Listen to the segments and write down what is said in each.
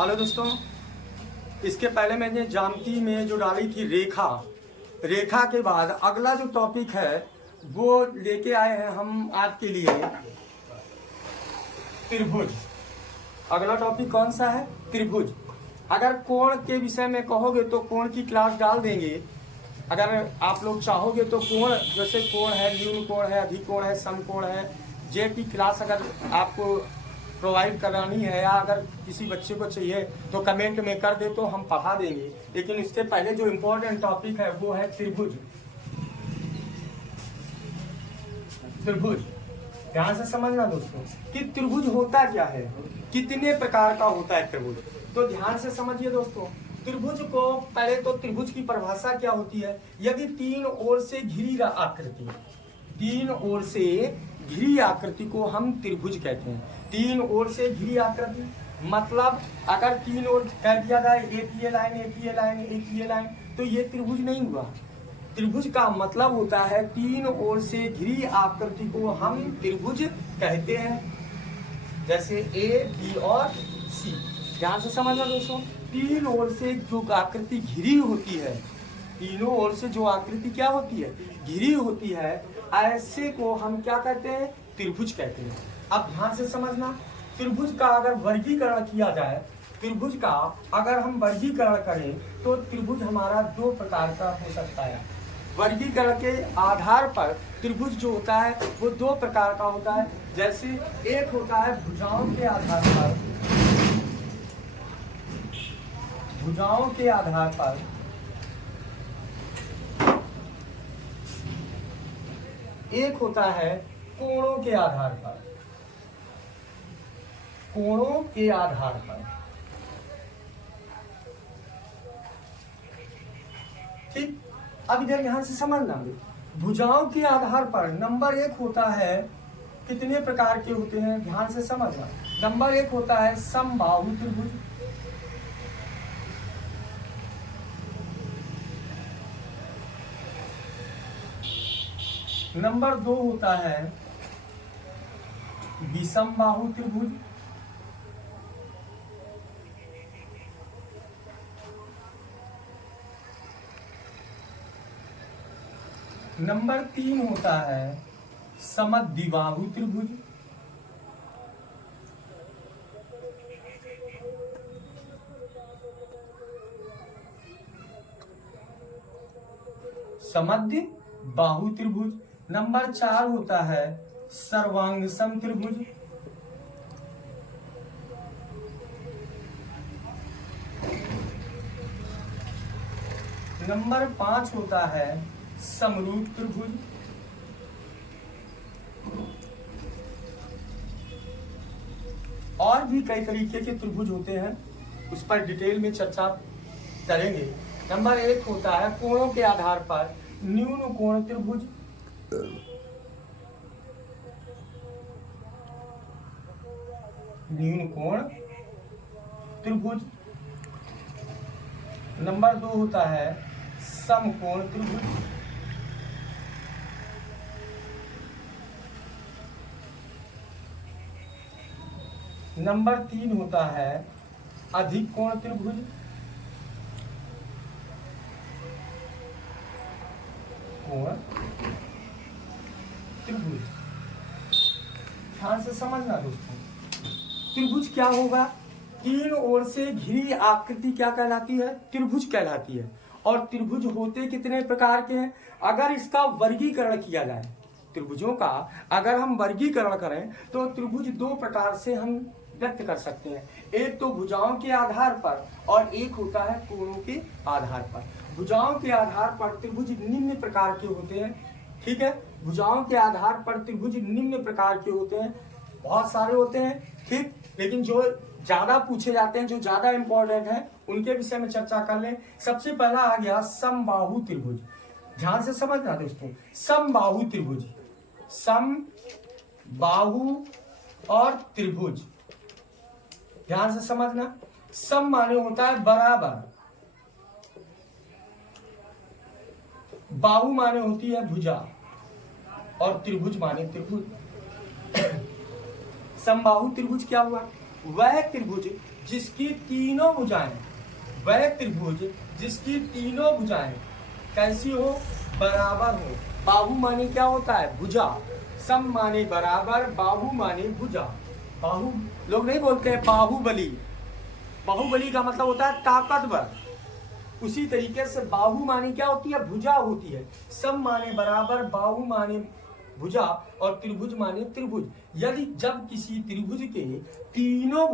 Hello दोस्तों, इसके पहले मैंने ज्यामिति में जो डाली थी रेखा, रेखा के बाद अगला जो टॉपिक है वो लेके आए हैं हम आपके लिए त्रिभुज। अगला टॉपिक कौन सा है? त्रिभुज। अगर कोण के विषय में कहोगे तो कोण की क्लास डाल देंगे। अगर आप लोग चाहोगे तो कोण, जैसे कोण है, न्यून कोण है, अधिक कोण है, समकोण है, जे की क्लास अगर आपको प्रोवाइड करानी है या अगर किसी बच्चे को चाहिए तो कमेंट में कर दे तो हम पढ़ा देंगे। लेकिन इससे पहले जो इम्पोर्टेंट टॉपिक है वो है त्रिभुज। त्रिभुज ध्यान से समझना दोस्तों कि त्रिभुज होता क्या है, कितने प्रकार का होता है त्रिभुज। तो ध्यान से समझिए दोस्तों, त्रिभुज को पहले तो त्रिभुज की परिभाषा क्या होती है। यदि तीन ओर से घिरी आकृति, तीन ओर से घिरी आकृति को हम त्रिभुज कहते हैं। तीन ओर से घिरी आकृति मतलब अगर तीन ओर कह दिया जाए एक ये लाइन, एक ये लाइन, एक ये लाइन, तो ये त्रिभुज नहीं हुआ। त्रिभुज का मतलब होता है तीन ओर से घिरी आकृति को हम त्रिभुज कहते हैं। जैसे ए, बी और सी। ध्यान से समझना दोस्तों, तीन ओर से जो आकृति घिरी होती है, तीनों ओर से जो आकृति क्या होती है, घिरी होती है, ऐसे को हम क्या कहते हैं? त्रिभुज कहते हैं। अब ध्यान से समझना, त्रिभुज का अगर वर्गीकरण किया जाए, त्रिभुज का अगर हम वर्गीकरण करें तो त्रिभुज हमारा दो प्रकार का हो सकता है। वर्गीकरण के आधार पर त्रिभुज जो होता है वो दो प्रकार का होता है। जैसे एक होता है भुजाओं के आधार पर, भुजाओं के आधार पर, एक होता है कोणों के आधार पर, कोणों के आधार पर। ठीक, अब इधर ध्यान से समझना, भुजाओं के आधार पर नंबर एक होता है, कितने प्रकार के होते हैं ध्यान से समझना। नंबर एक होता है समबाहु त्रिभुज, नंबर दो होता है विषमबाहु त्रिभुज, नंबर तीन होता है समद्विबाहु त्रिभुज, समद्विबाहु त्रिभुज। नंबर चार होता है सर्वांग सम त्रिभुज, नंबर पांच होता है समरूप त्रिभुज, और भी कई तरीके के त्रिभुज होते हैं, उस पर डिटेल में चर्चा करेंगे। नंबर एक होता है कोणों के आधार पर न्यून कोण त्रिभुज, न्यून कोण त्रिभुज। नंबर दो होता है समकोण त्रिभुज, नंबर तीन होता है अधिक कोण त्रिभुज, कोण त्रिभुज। ध्यान से समझना दोस्तों, त्रिभुज क्या होगा? तीन ओर से घिरी आकृति क्या कहलाती है? त्रिभुज कहलाती है। और त्रिभुज होते कितने प्रकार के हैं? अगर इसका वर्गीकरण किया जाए, त्रिभुजों का अगर हम वर्गीकरण करें तो त्रिभुज दो प्रकार से हम व्यक्त कर सकते हैं। एक तो भुजाओं के आधार पर और एक होता है कोणों के आधार पर। भुजाओं के आधार पर त्रिभुज निम्न प्रकार के होते हैं। ठीक है, भुजाओं के आधार पर त्रिभुज निम्न प्रकार के होते हैं, बहुत सारे होते हैं। ठीक, लेकिन जो ज्यादा पूछे जाते हैं, जो ज्यादा इंपॉर्टेंट है, उनके विषय में चर्चा कर लें। सबसे पहला आ गया समबाहु त्रिभुज। ध्यान से समझना दोस्तों, समबाहु त्रिभुज, समबाहु और त्रिभुज। ध्यान से समझना, सम माने होता है बराबर, बाहु माने होती है भुजा, और त्रिभुज माने त्रिभुज। समबाहु त्रिभुज क्या हुआ? वह त्रिभुज जिसकी तीनों भुजाएं, वह त्रिभुज जिसकी तीनों भुजाएं कैसी हो, बराबर हो। बाहु माने क्या होता है, भुजा। सम माने बराबर, बाहु माने भुजा। बाहु लोग नहीं बोलते हैं बाहुबली, बाहुबली का मतलब होता है ताकतवर। उसी तरीके से बाहु माने क्या होती है, भुजा होती है। सम माने बराबर, बाहु माने भुजा और त्रिभुज माने त्रिभुज। यदि जब किसी त्रिभुज के तीनों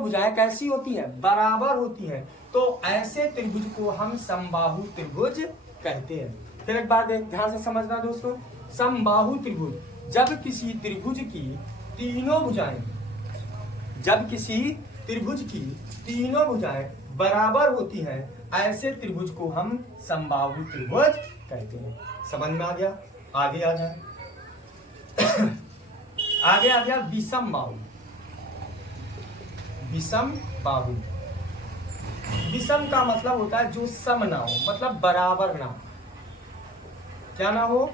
भुजाएं कैसी होती हैं, बराबर होती हैं, तो ऐसे त्रिभुज को हम समबाहु त्रिभुज कहते हैं। फिर एक बात ध्यान से समझना दोस्तों, समबाहु त्रिभुज जब किसी त्रिभुज की तीनों भुजाएं बराबर होती हैं, ऐसे त्रिभुज को हम समबाहु त्रिभुज कहते हैं। समझ में आ गया? आगे आ जाए। आगे आ गया विषम बाहु। विषम बाहु, विषम का मतलब होता है जो सम ना हो, मतलब बराबर ना हो। क्या ना हो?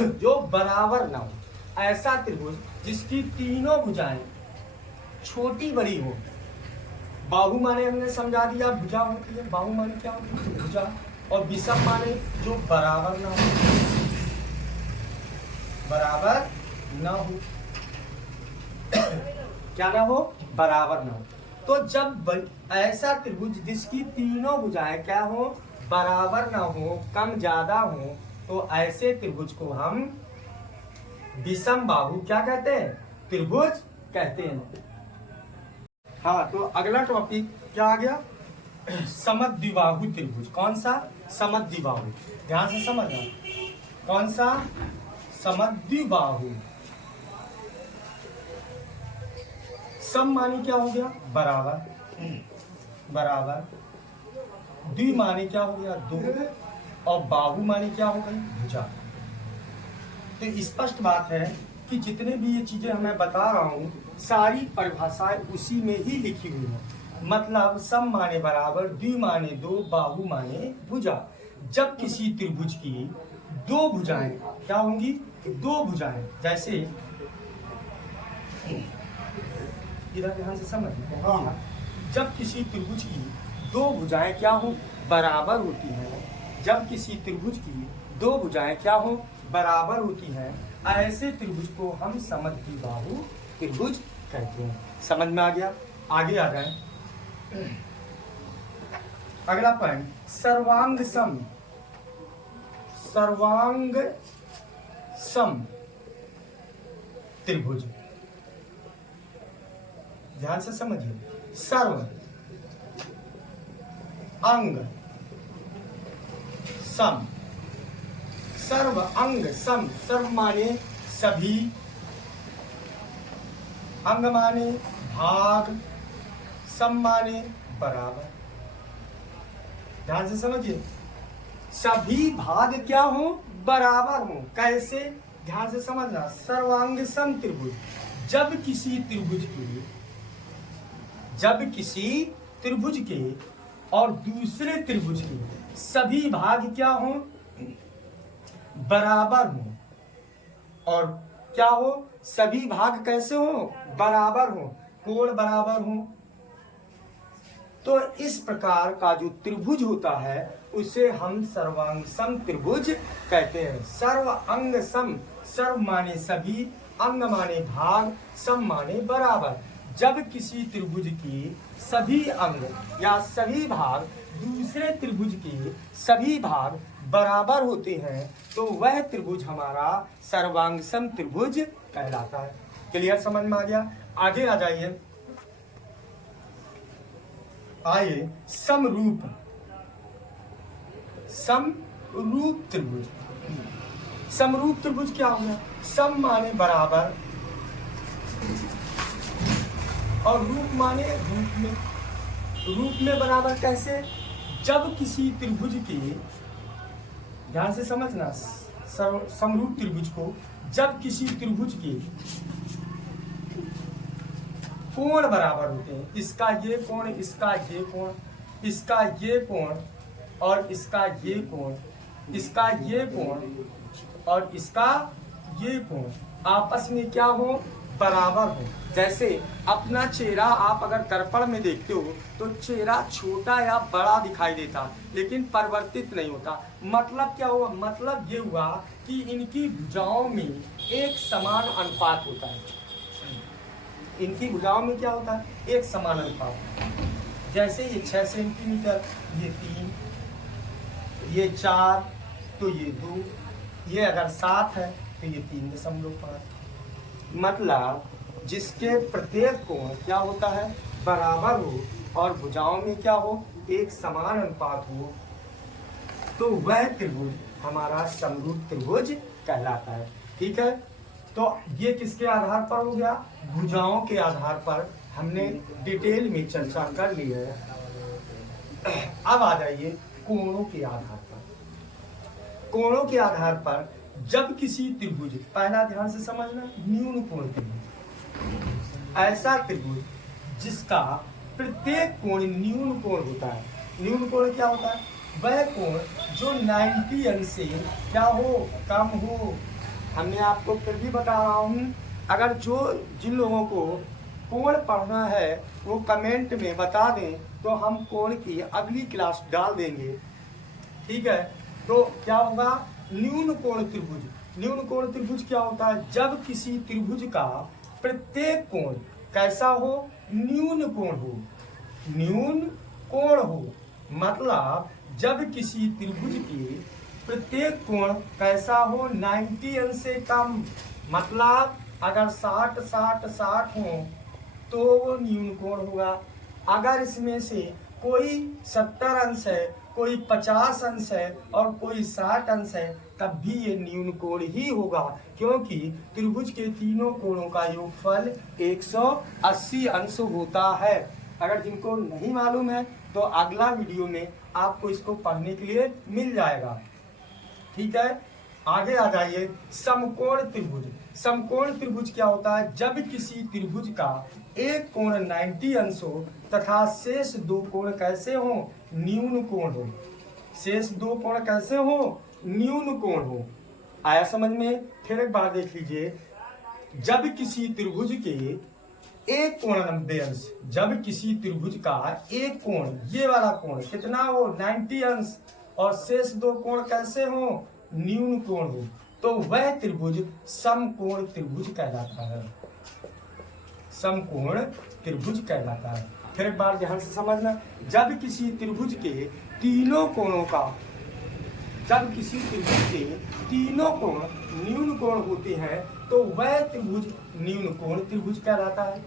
जो बराबर ना हो, ऐसा त्रिभुज जिसकी तीनों भुजाएं छोटी बड़ी हो। बाहु माने हमने समझा दिया, भुजा होती है। बाहु माने क्या होती है, भुजा। और विषम माने जो बराबर ना हो, बराबर ना हो। क्या ना हो, बराबर ना हो। तो जब ऐसा त्रिभुज जिसकी तीनों भुजाएं क्या हो, बराबर ना हो, कम ज्यादा हो, तो ऐसे त्रिभुज को हम विषम बाहु क्या कहते हैं, त्रिभुज कहते हैं। हाँ, तो अगला टॉपिक क्या आ गया, समद्विबाहु त्रिभुज। कौन सा, समद्विबाहु। ध्यान से समझना, कौन सा, समद्विबाहु। सम माने क्या हो गया, बराबर। द्वि माने क्या हो गया, दो। और बाहु माने क्या हो गई, भुजा। तो स्पष्ट बात है कि जितने भी ये चीजें मैं बता रहा हूँ, सारी परिभाषाएं उसी में ही लिखी हुई है। मतलब सम माने बराबर, द्वि माने दो, बाहु माने भुजा। जब किसी त्रिभुज की दो भुजाएं क्या होंगी, दो भुजाएं, जैसे इधर ध्यान से समझ। हाँ, जब किसी त्रिभुज की दो भुजाएं क्या हो, बराबर होती हैं। जब किसी त्रिभुज की दो भुजाएं क्या हो, बराबर होती हैं, ऐसे त्रिभुज को हम समद्विबाहु त्रिभुज कहते हैं। समझ में आ गया? आगे आ जाए। अगला पॉइंट, सर्वांग सम त्रिभुज। ध्यान से समझिए, सर्व अंग सम, सर्व अंग सम। सर्व माने सभी, अंग माने भाग, सम माने बराबर। ध्यान से समझिए, सभी भाग क्या हो, बराबर हो। कैसे? ध्यान से समझना, सर्वांग सम त्रिभुज जब किसी त्रिभुज के और दूसरे त्रिभुज के सभी भाग क्या हो, बराबर हो। और क्या हो, सभी भाग कैसे हो, बराबर हो, कोण बराबर हो। तो इस प्रकार का जो त्रिभुज होता है उसे हम सर्वांग सम त्रिभुज कहते हैं। सर्व अंग सम, सर्व माने सभी, अंग माने भाग, सम माने बराबर। जब किसी त्रिभुज की सभी अंग या सभी भाग दूसरे त्रिभुज के सभी भाग बराबर होते हैं, तो वह त्रिभुज हमारा सर्वांग सम त्रिभुज कहलाता है। क्लियर, समझ में आ गया? आगे आ जाइए। आइए, समरूप त्रिभुज। समरूप त्रिभुज क्या होगा, सम माने बराबर और रूप माने रूप में बराबर। कैसे? जब किसी त्रिभुज के, ध्यान से समझना, समरूप त्रिभुज को जब किसी त्रिभुज के कोण बराबर होते हैं, इसका ये कोण, इसका ये कोण, इसका ये कोण और इसका ये कोण, इसका ये कोण और इसका ये कोण आपस में क्या हो, बराबर हो। जैसे अपना चेहरा आप अगर दर्पण में देखते हो तो चेहरा छोटा या बड़ा दिखाई देता, लेकिन परिवर्तित नहीं होता। मतलब क्या हुआ? मतलब ये हुआ कि इनकी भुजाओं में एक समान अनुपात होता है। इनकी भुजाओं में क्या होता है? एक समान अनुपात। जैसे ये 6 सेंटीमीटर, ये 3, ये 4, तो ये 2, ये अगर 7 है तो ये 3.5। मतलब जिसके प्रत्येक कोण क्या होता है? बराबर हो और भुजाओं में क्या हो? एक समान अनुपात हो, तो वह त्रिभुज हमारा समरूप त्रिभुज कहलाता है। ठीक है, तो ये किसके आधार पर हो गया? भुजाओं के आधार पर हमने डिटेल में चर्चा कर ली है। अब आ जाइए कोणों के आधार पर। कोणों के आधार पर जब किसी त्रिभुज, पहला ध्यान से समझना, न्यून कोण त्रिभुज, ऐसा त्रिभुज जिसका प्रत्येक कोण न्यून कोण होता है। न्यून कोण क्या होता है? वह कोण जो 90 अंश से क्या हो? कम हो। हमने आपको फिर भी बता रहा हूँ, अगर जिन लोगों को कोण पढ़ना है वो कमेंट में बता दें तो हम कोण की अगली क्लास डाल देंगे। ठीक है, तो क्या होगा? न्यून कोण त्रिभुज। न्यून कोण त्रिभुज क्या होता है? जब किसी त्रिभुज का प्रत्येक कोण कैसा हो? न्यून कोण हो। न्यून कोण हो मतलब जब किसी त्रिभुज के प्रत्येक कोण कैसा हो? 90 अंश से कम। मतलब अगर 60 60 60 हो तो वो न्यून कोण होगा। अगर इसमें से कोई 70 अंश है, कोई 50 अंश है और कोई 60 अंश है, तब भी ये न्यून कोण ही होगा, क्योंकि त्रिभुज के तीनों कोणों का योगफल 180 अंश होता है। अगर जिनको नहीं मालूम है तो अगला वीडियो में आपको इसको पढ़ने के लिए मिल जाएगा। ठीक है, आगे आ जाइए समकोण त्रिभुज। समकोण त्रिभुज क्या होता है? जब किसी त्रिभुज का एक कोण 90 अंश हो तथा शेष दो कोण कैसे हो? न्यून कोण हो। शेष दो कोण कैसे हो? न्यून कोण हो। आया समझ में? फिर एक बार देख लीजिए, जब किसी त्रिभुज के एक कोण 90 अंश, जब किसी त्रिभुज का एक कोण, ये वाला कोण कितना हो? 90 अंश, और शेष दो कोण कैसे हो? न्यून कोण हो, तो वह त्रिभुज समकोण त्रिभुज कहलाता है। समकोण त्रिभुज कहलाता है। फिर एक बार ध्यान से समझना, जब किसी त्रिभुज के तीनों कोणों का, जब किसी त्रिभुज के तीनों कोण न्यून कोण होते हैं तो वह त्रिभुज न्यून कोण त्रिभुज कहलाता है।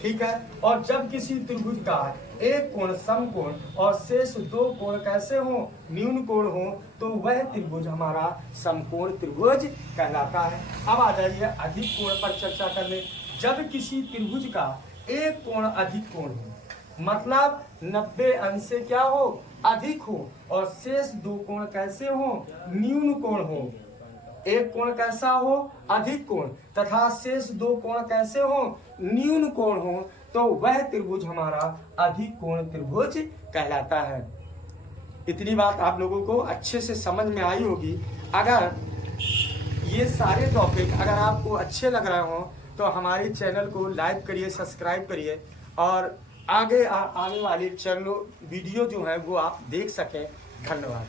ठीक है, और जब किसी त्रिभुज का एक कोण समकोण और शेष दो कोण कैसे हो? न्यून कोण हो, तो वह त्रिभुज हमारा समकोण त्रिभुज कहलाता है। अब आ जाइए अधिक कोण पर चर्चा करने। जब किसी त्रिभुज का एक कोण अधिक कोण हो, मतलब 90 अंश से क्या हो? अधिक हो, और शेष दो कोण कैसे हो? न्यून कोण हो। एक कोण कैसा हो? अधिक कोण, तथा शेष दो कोण कैसे हो? न्यून कोण हो, तो वह त्रिभुज हमारा अधिक कोण त्रिभुज कहलाता है। इतनी बात आप लोगों को अच्छे से समझ में आई होगी। अगर ये सारे टॉपिक अगर आपको अच्छे लग रहे हो तो हमारे चैनल को लाइक करिए, सब्सक्राइब करिए, और आगे आने वाले चैनलों वीडियो जो है वो आप देख सकें। धन्यवाद।